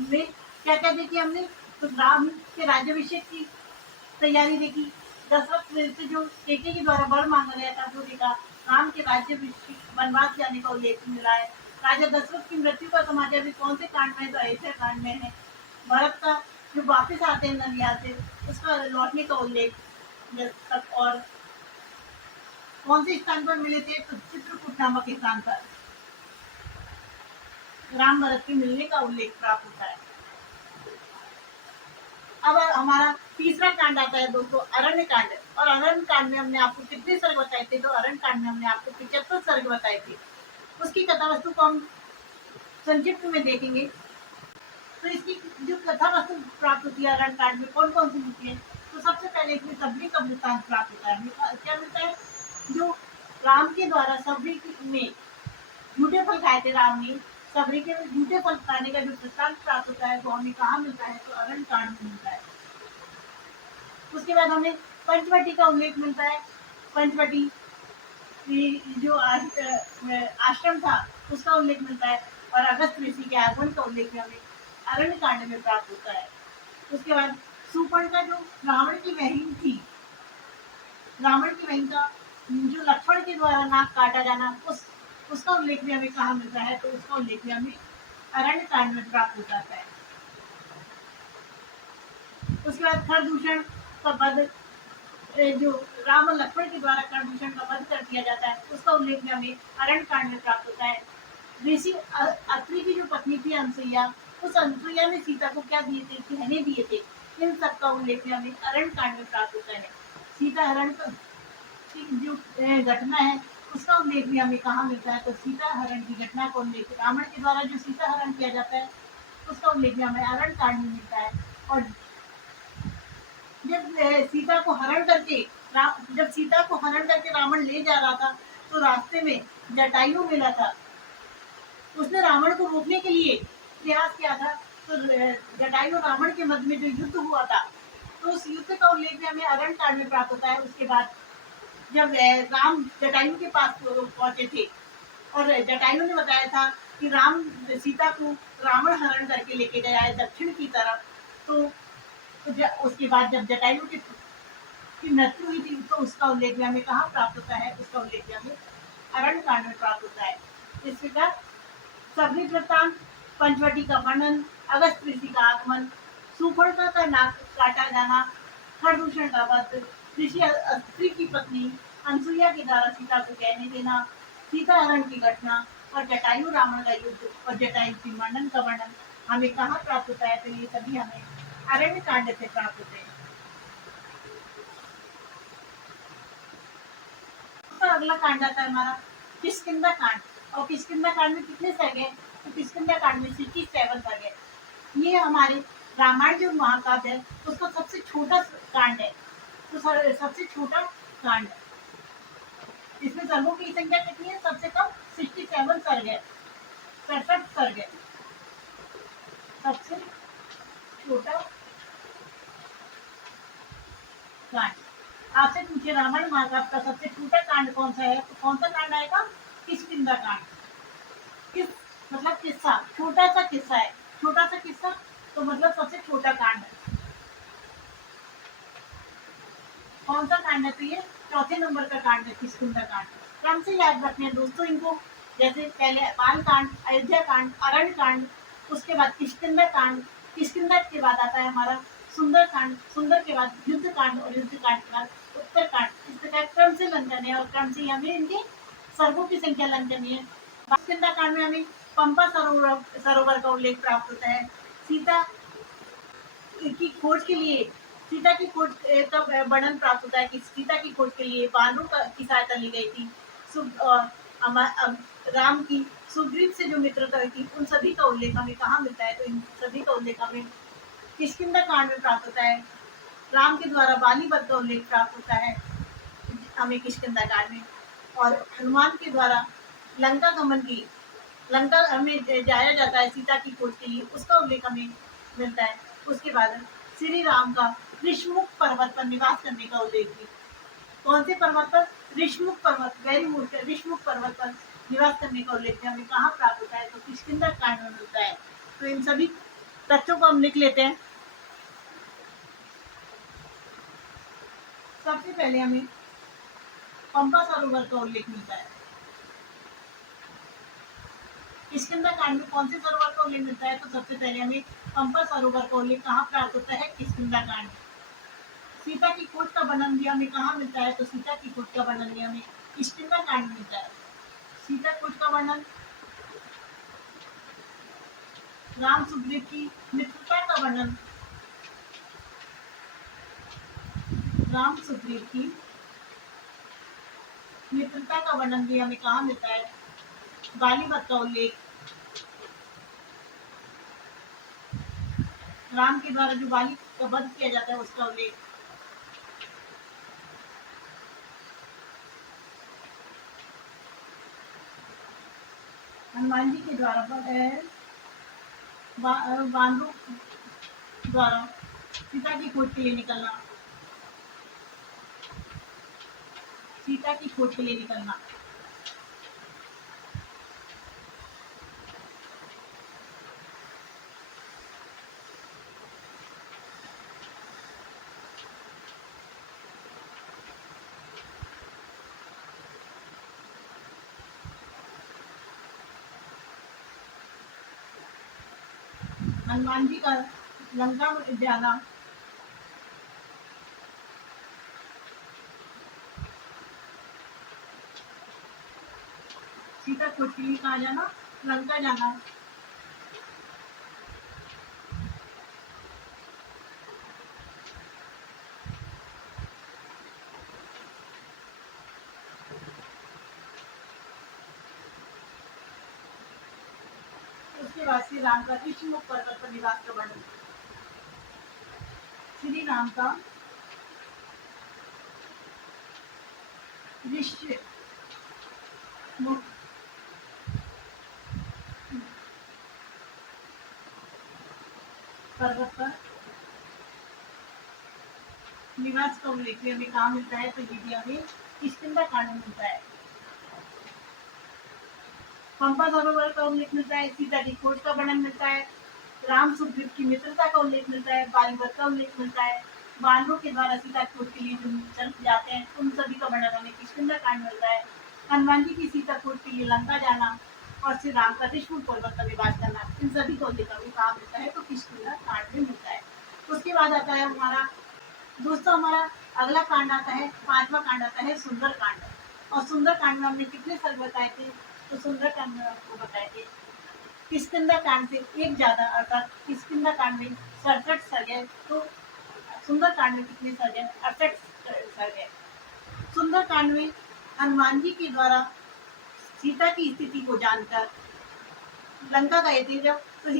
में क्या क्या देखी हमने? तो राम के राज्याभिषेक की तैयारी देखी, दशरथ से जो केकई के द्वारा वर मांगा गया था वो देखा, राम के राज्याभिषेक वनवास जाने का उल्लेख मिला है, राजा दशरथ की मृत्यु का समाचार भी कौन से कांड में? तो अयोध्या कांड में है। भरत का जो वापिस आते हैं ननिहाल से उसका लौटने का उल्लेख, और कौन से स्थान पर मिले थे? तो चित्रकूट नामक स्थान पर राम भरत के मिलने का उल्लेख प्राप्त होता है। अब हमारा तीसरा कांड आता है दोस्तों, अरण्य कांड। और अरण्य कांड में हमने आपको कितने सर्ग बताए थे? तो अरण्य कांड में हमने आपको 75 सर्ग बताए थे। उसकी कथा वस्तु को हम संक्षिप्त में देखेंगे। तो इसकी जो कथा वस्तु प्राप्त होती है अरण्य कांड में कौन कौन सी मिलती है? तो सबसे पहले इसमें सबरी का वृत्तांत प्राप्त होता है। क्या मिलता है? जो राम के द्वारा सबरी में झूठे फल खाए थे राम ने, सबरी के झूठे फल खाने का जो वृत्तांत प्राप्त होता है वो हमें कहाँ मिलता है? तो अरण्य कांड में मिलता है। उसके बाद हमें पंचवटी का उल्लेख मिलता है। पंचवटी जो आश्रम था उसका उल्लेख मिलता है, और अगस्त ऋषि के आगमन का उल्लेख हमें अरण्य कांड में प्राप्त होता है। उसके बाद सुपर्णखा जो रावण की बहन थी, रावण की बहन का जो लक्ष्मण के द्वारा नाक काटा जाना, उसका उल्लेख भी हमें कहाँ मिलता है? तो उसका उल्लेख भी हमें अरण्य कांड में प्राप्त हो जाता है। उसके बाद खरदूषण का वध, जो राम और लक्ष्मण के द्वारा खरदूषण का वध कर दिया जाता है उसका उल्लेख भी हमें अरण्य कांड में प्राप्त होता है। ऋषि अत्रि की जो पत्नी थी अनसुईया, उस अनसुईया ने सीता को क्या दिए थे? गहने दिए थे। इन सब का उल्लेख भी हमें अरण्य कांड में प्राप्त होता है। सीता हरण की जो घटना है उसका उल्लेख भी हमें कहाँ मिलता है? तो सीता हरण की घटना का उल्लेख, रावण के द्वारा जो सीता हरण किया जाता है उसका उल्लेख भी हमें अरण्य कांड में मिलता है। और जब सीता को हरण करके रावण ले जा रहा था तो रास्ते में जटायु मिला था। उसने रावण को रोकने के लिए प्रयास किया था। तो जटायु रावण के मध्य में जो युद्ध हुआ था तो उस युद्ध का उल्लेख भी हमें अरण्य कांड में प्राप्त होता है। उसके बाद जब राम जटायु के पास पहुंचे थे और जटायु ने बताया था कि राम सीता को रावण हरण करके लेके गया है दक्षिण की तरफ। तो उसके बाद जब जटायु की मृत्यु हुई थी तो उसका उल्लेख भी हमें कहाँ प्राप्त होता है, उसका उल्लेख भी हमें अरण्य कांड में प्राप्त होता है। इस प्रकार सभी वृत्तांत, पंचवटी का वर्णन, अगस्त ऋषि का आगमन, सुपर्णा का नाक काटा जाना, खरदूषण का वध, ऋषि अत्रि की पत्नी अनसुईया के द्वारा सीता को कहने देना, सीता हरण की घटना और जटायु रावण का युद्ध और जटायु की मंडन का वर्णन हमें कहाँ प्राप्त होता है, तो ये सभी हमें अरण्य कांड से प्राप्त होते हैं। तो अगला कांड आता है हमारा किष्किंधा कांड। और किष्किंधा कांड में कितने सर्ग है, तो किष्किंधा कांड में 67 सर्ग है। ये हमारे रामायण जो महाकाव्य है उसका सबसे छोटा कांड है, तो सबसे छोटा कांड है। इसमें सर्गों की संख्या कितनी है, सबसे कम 67 सर्ग है, 67 सर्ग है। सबसे छोटा कांड आपसे पूछे रामायण महाकाव्य का सबसे छोटा कांड कौन सा है, तो कौन सा कांड आएगा, किष्किंधा कांड। किस मतलब किस्सा, छोटा सा किस्सा है, छोटा सा किस्सा तो मतलब सबसे छोटा कांड है। कौन सा कांड है, तो ये चौथे नंबर का कांड है किष्किंधा कांड। क्रम से याद रखने दोस्तों इनको, जैसे पहले बाल कांड, अयोध्या कांड, अरण्य कांड, उसके बाद किष्किंधा कांड, किष्किंधा के बाद आता है हमारा सुंदर कांड, सुंदर के बाद युद्ध कांड और युद्ध कांड के बाद उत्तर कांड। इस प्रकार क्रम से लर्न करने और क्रम से हमें इनके सर्गों की संख्या लर्न करनी है। किष्किंधा कांड में हमें पंपा सरोवर का उल्लेख प्राप्त होता है। सीता की खोज के लिए, सीता की खोज का वर्णन प्राप्त होता है कि सीता की खोज के लिए बानरों की सहायता ली गई थी। राम की सुग्रीव से जो मित्रता हुई थी उन सभी का उल्लेख हमें कहाँ मिलता है, तो इन सभी का उल्लेख हमें किष्किंधा कांड में प्राप्त होता है। राम के द्वारा बाली वध का उल्लेख प्राप्त होता है हमें किष्किंधा कांड में। और हनुमान के द्वारा लंका गमन की, लंका हमें जाया जाता है सीता की खोज के लिए, उसका उल्लेख हमें मिलता है। उसके बाद श्री राम का ऋषमुख पर्वत पर निवास करने का उल्लेख भी। कौन से पर्वत पर, ऋषमुख पर्वत, वेरी मोस्ट ऋषमुख पर्वत पर निवास करने का उल्लेख हमें कहाँ प्राप्त होता है, तो किष्किंधा कांड में मिलता है। तो इन सभी तथ्यों को हम लिख लेते हैं। सबसे पहले हमें पंपा सरोवर का उल्लेख मिलता है। किष्किंधा कांड में कौन से सरोवर का उल्लेख मिलता है, तो सबसे पहले हमें पंपा सरोवर का उल्लेख कहाँ प्राप्त होता है, किष्किंधा कांड। सीता की खोज का वर्णन भी हमें कहाँ मिलता है, तो सीता की खोज का वर्णन भी हमें किष्किंधा कांड में मिलता है। सीता खोज का वर्णन, राम सुग्रीव की मित्रता का वर्णन, राम सुग्रीव की मित्रता का वर्णन भी हमें कहाँ मिलता है, बाली वध का उल्लेख, राम के द्वारा जो बाली का वध किया जाता है उसका उल्लेख, हनुमान जी के द्वारा बानरों द्वारा सीता की खोज के लिए निकलना, सीता की खोज के लिए निकलना, हनुमान जी का लंका में जाना, सीता खोज के लिए कहाँ जाना, लंका जाना, उसके बाद श्री राम का ऋषमुख पर्वत पर निवास का वर्णन, श्री राम का ऋषमुख पर्वत पर निवास का उल्लेख भी हमें कहाँ मिलता है, तो ये भी हमें किष्किंधा कांड में मिलता है। पंपा सरोवर का उल्लेख मिलता है, सीता की खोज का वर्णन मिलता है, राम सुग्रीव की मित्रता का उल्लेख मिलता है, बालीवध का उल्लेख मिलता है, बानरों के द्वारा सीता खोज के लिए जो चल जाते हैं उन सभी का वर्णन हमें किष्किंधा कांड मिलता है। हनुमान जी की सीता खोज के लिए लंका जाना और श्री राम का ऋषिमुख पर्वत पर निवास करना, इन सभी को उल्लेख हमें कहाँ मिलता है तो किष्किंधा कांड में मिलता है। उसके बाद आता है हमारा दोस्तों, हमारा अगला कांड आता है, पांचवा कांड आता है सुंदर कांड। और सुंदर कांड में हमने कितने सर्ग बताए थे? तो सुंदर कांड में आपको बताए थे किष्किंधा कांड से एक ज्यादा, अर्थात किष्किंधा कांड में 67 सर्ग है, तो सुंदर कांड में कितने सर्ग है? 68 सर्ग है। सुंदर कांड में हनुमान जी के द्वारा सीता की स्थिति को जानकर लंका गए थे जब, तो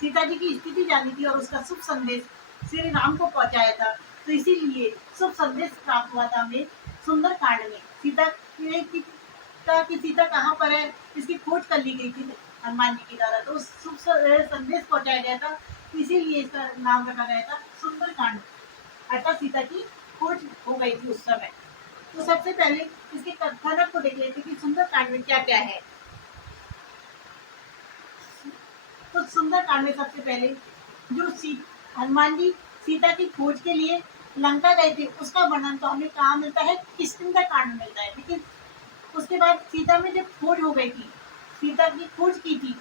सीता जी की स्थिति जानी थी और उसका शुभ संदेश श्री राम को पहुंचाया था, तो इसीलिए शुभ संदेश प्राप्त हुआ था हमें सुंदर कांड में। सीता कहाँ पर है इसकी खोज कर ली गई थी हनुमान जी के द्वारा, तो उस शुभ संदेश पहुंचाया गया था, इसीलिए इसका नाम रखा गया था सुंदर कांड, अर्थात सीता की खोज हो गई थी उस समय। तो सबसे पहले इसके कथानक को देख लेते कि सुंदर कांड में क्या क्या है। तो सुंदर कांड में सबसे पहले जो हनुमान जी सीता की खोज के लिए लंका गए थे उसका वर्णन तो हमें कहाँ मिलता है? किष्किंधा कांड में मिलता है। लेकिन उसके बाद सीता में जब खोज हो गई थी, सीता की खोज की थी,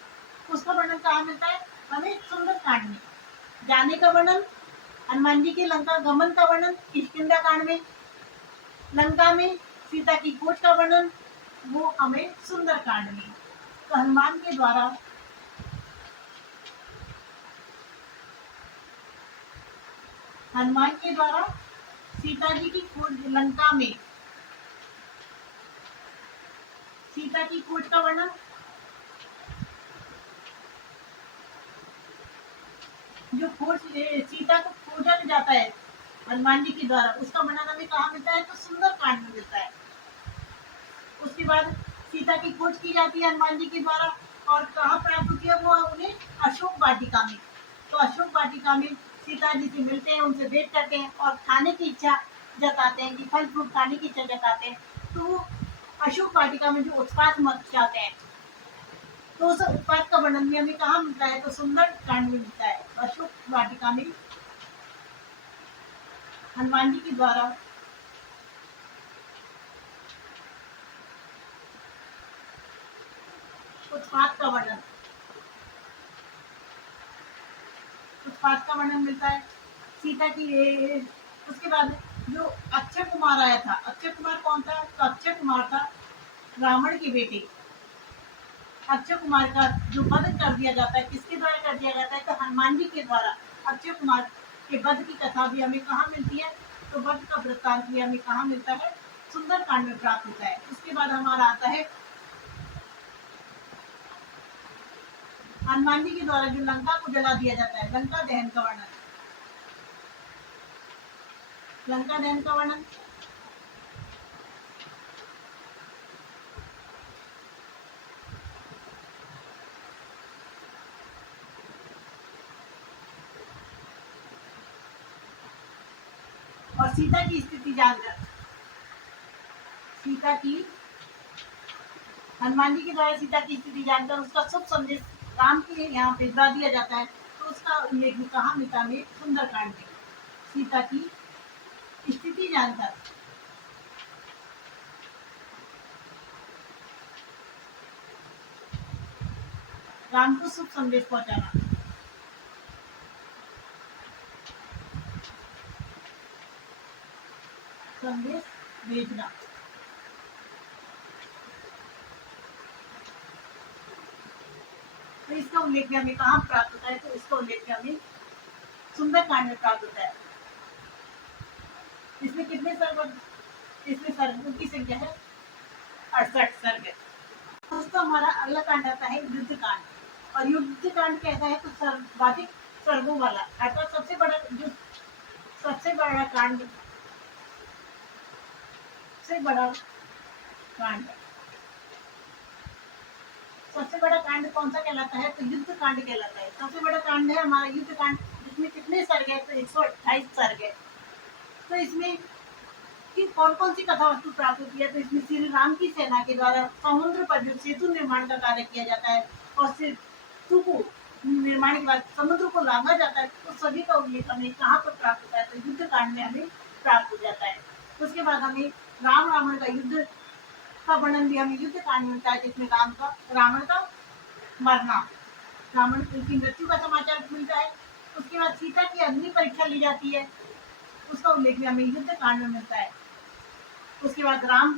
उसका वर्णन कहाँ मिलता है? हमें सुंदर कांड में। जाने का वर्णन, हनुमान जी के लंका गमन का वर्णन किष्किंधा कांड में। लंका में सीता की खोज का वर्णन वो हमें सुंदर कांड में। तो हनुमान के द्वारा सीता जी की खोज लंका में, सीता की खोज का वर्णन, जो खोज सीता को खोजा जाता है हनुमान जी के द्वारा, उसका वर्णन हमें कहाँ मिलता है? तो सुंदर कांड में मिलता है। उसके बाद सीता की खोज की जाती है हनुमान जी के द्वारा और कहाँ प्राप्त होती है वो उन्हें? अशोक वाटिका में। तो अशोक वाटिका में सीता जी से मिलते हैं, उनसे भेंट करते हैं और खाने की इच्छा जताते हैं कि फल फ्रूट खाने की इच्छा जताते हैं। तो वो अशोक वाटिका में जो उत्पात मचाते हैं, तो उस उत्पात का वर्णन भी हमें कहाँ मिलता है? तो सुंदर कांड में मिलता है। अशोक वाटिका में हनुमान जी के द्वारा उत्पात का वर्णन, मिलता है। सीता की उसके बाद जो अक्षय कुमार आया था, अक्षय कुमार कौन था? तो अक्षय कुमार था रावण के बेटे। अक्षय कुमार का जो वध कर दिया जाता है, किसके द्वारा कर दिया जाता है? तो हनुमान जी के द्वारा अक्षय कुमार के वध की कथा भी हमें कहाँ मिलती है? तो वध का वृत्तांत भी हमें कहाँ मिलता है? सुंदर कांड में प्राप्त होता है। उसके बाद हमारा आता है हनुमान जी के द्वारा जो लंका को जला दिया जाता है, लंका दहन का वर्णन। लंका दहन का वर्णन और सीता की स्थिति जानकर, हनुमान जी के द्वारा सीता की स्थिति जानकर उसका शुभ संदेश राम के यहाँ भिजवा दिया जाता है, तो उसका उल्लेख भी कहाँ मिलता है? सुंदरकांड में। सीता की स्थिति जानकर राम को शुभ संदेश पहुंचाना, संदेश भेजना। तो इसका उल्लेख हमें कहाँ प्राप्त होता है? तो इसका उल्लेख हमें सुंदरकांड में प्राप्त होता है। इसमें कितने सर्ग? इसमें सर्गों की संख्या है 68 सर्ग। दोस्तों, हमारा अगला कांड आता है युद्ध कांड। और युद्ध कांड कैसा है? तो सर्वाधिक सर्गों वाला, अर्थात सबसे बड़ा कांड, सबसे बड़ा कांड कौन सा कहलाता है? तो युद्ध कांड कहलाता है। सबसे बड़ा कांड है हमारा युद्ध कांड। इसमें कितने सर्ग है? तो 128 सर्ग है। तो इसमें कि कौन कौन सी कथा वस्तु प्राप्त होती है, तो इसमें श्री राम की सेना के द्वारा समुद्र पर जो सेतु निर्माण का कार्य किया जाता है और सेतु को निर्माण के बाद समुद्र को लांघा जाता है, तो सभी का उल्लेख हमें कहाँ पर प्राप्त होता है, तो युद्ध कांड में हमें प्राप्त हो जाता है। उसके बाद हमें राम रावण का युद्ध का वर्णन भी हमें युद्ध कांड में मिलता है, जिसमें रावण का मरना, रावण की मृत्यु का समाचार मिलता है। उसके बाद सीता की अग्नि परीक्षा ली जाती है, उसका उल्लेख भी हमें युद्ध कांड में मिलता है। उसके बाद राम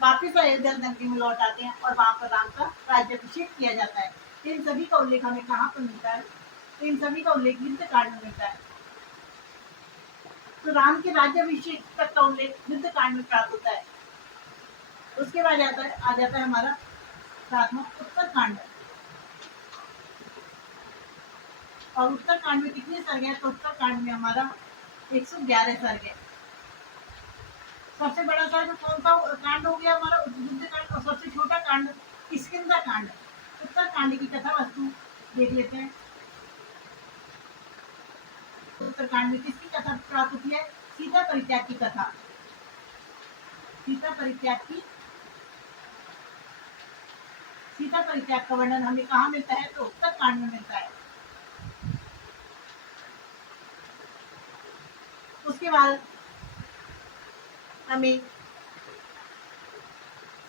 वापिस अयोध्या नगरी में लौट आते हैं और वहां पर राम का राज्याभिषेक किया जाता है। इन सभी का उल्लेख हमें कहाँ पर मिलता है, तो इन सभी का उल्लेख युद्ध कांड में मिलता है। तो राम के राज्याभिषेक तक का उल्लेख युद्ध कांड में प्राप्त होता है। उसके बाद आ जाता है हमारा सातवां उत्तरकांड। और उत्तरकांड में कितने सर्ग हैं, तो उत्तरकांड में हमारा 111 सर्ग है। सबसे बड़ा सर्ग कौन सा कांड हो गया हमारा, युद्ध कांड, और सबसे छोटा कांड किष्किंधा कांड। उत्तरकांड की कथा वस्तु देख लेते हैं। उत्तरकांड में किसकी कथा प्राप्त होती है, सीता परित्याग की कथा। सीता परित्याग का वर्णन हमें कहाँ मिलता है, तो उत्तरकांड में मिलता है। उसके बाद हमें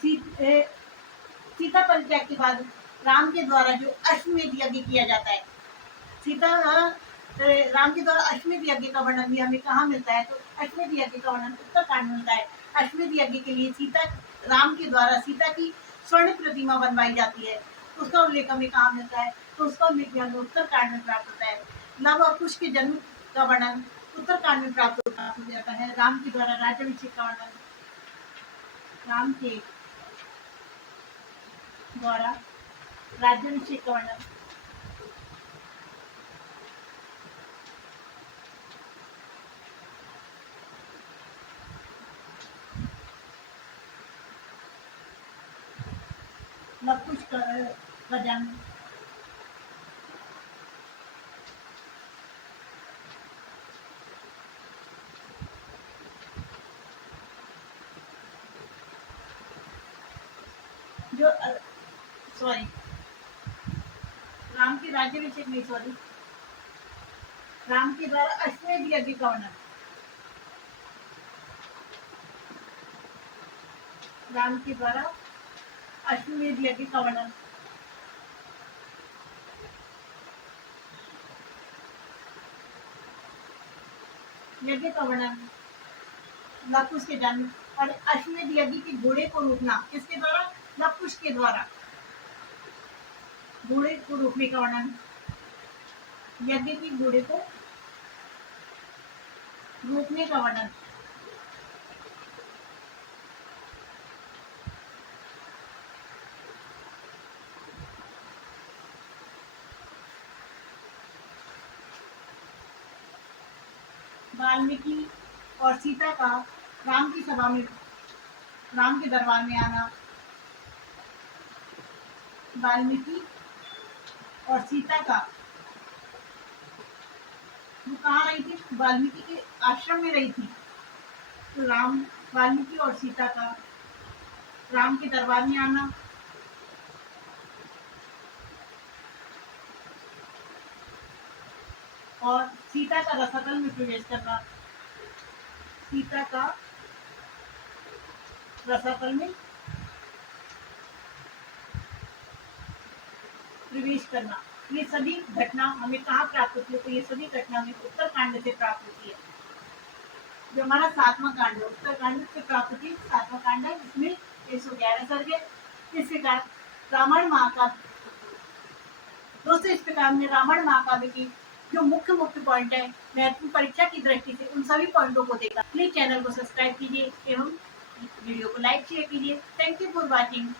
सीता परित्याग के बाद राम के द्वारा जो अश्वमेध यज्ञ किया जाता है, राम के द्वारा अश्वमेध यज्ञ का वर्णन भी हमें कहाँ मिलता है, तो अश्वमेध यज्ञ का वर्णन उत्तरकांड में मिलता है। अश्वमेध यज्ञ के लिए राम के द्वारा सीता की स्वर्ण प्रतिमा बनवाई जाती है, उसका उल्लेख हमें कहाँ मिलता है, तो उसका उल्लेख भी हमें उत्तरकांड में प्राप्त होता है। लव और कुश के जन्म का वर्णन उत्तरकांड में प्राप्त हो जाता है। राम के द्वारा राज्याभिषेक का वर्णन, राम के द्वारा राज्याभिषेक का वर्णन, लव कुश का जन्म, जो सॉरी राम के राज्याभिषेक नहीं, सॉरी राम के द्वारा अश्वमेध यज्ञ का वर्णन, राम के द्वारा अश्वमेध यज्ञ का वर्णन, यज्ञ का वर्णन, लवकुश के जन्म और अश्वमेध यज्ञ के घोड़े को रोकना, किसके द्वारा, लवकुश के द्वारा घोड़े को रोकने का वर्णन, यज्ञ के घोड़े को रोकने का वर्णन, वाल्मीकि और सीता का राम की सभा में, राम के दरबार में आना, वाल्मीकि और सीता का, वो कहाँ रही थी, वाल्मीकि के आश्रम में रही थी, तो वाल्मीकि और सीता का राम के दरबार में आना, और सीता का रसातल में प्रवेश करना, सीता का रसातल में प्रवेश करना, ये सभी घटना हमें कहाँ प्राप्त होती है, तो ये सभी घटना हमें उत्तरकांड से प्राप्त होती है। जो हमारा सातवां कांड है उत्तरकांड से प्राप्त होती है, सातवां कांड है, इसमें 111 सर्ग है। इस प्रकार रामायण महाकाव्य, दोस्तों इस प्रकार हमने रामायण महाकाव्य की जो मुख्य पॉइंट है महत्वपूर्ण परीक्षा की दृष्टि से उन सभी पॉइंटों को देखा। प्लीज चैनल को सब्सक्राइब कीजिए एवं वीडियो को लाइक शेयर कीजिए। Thank you for watching.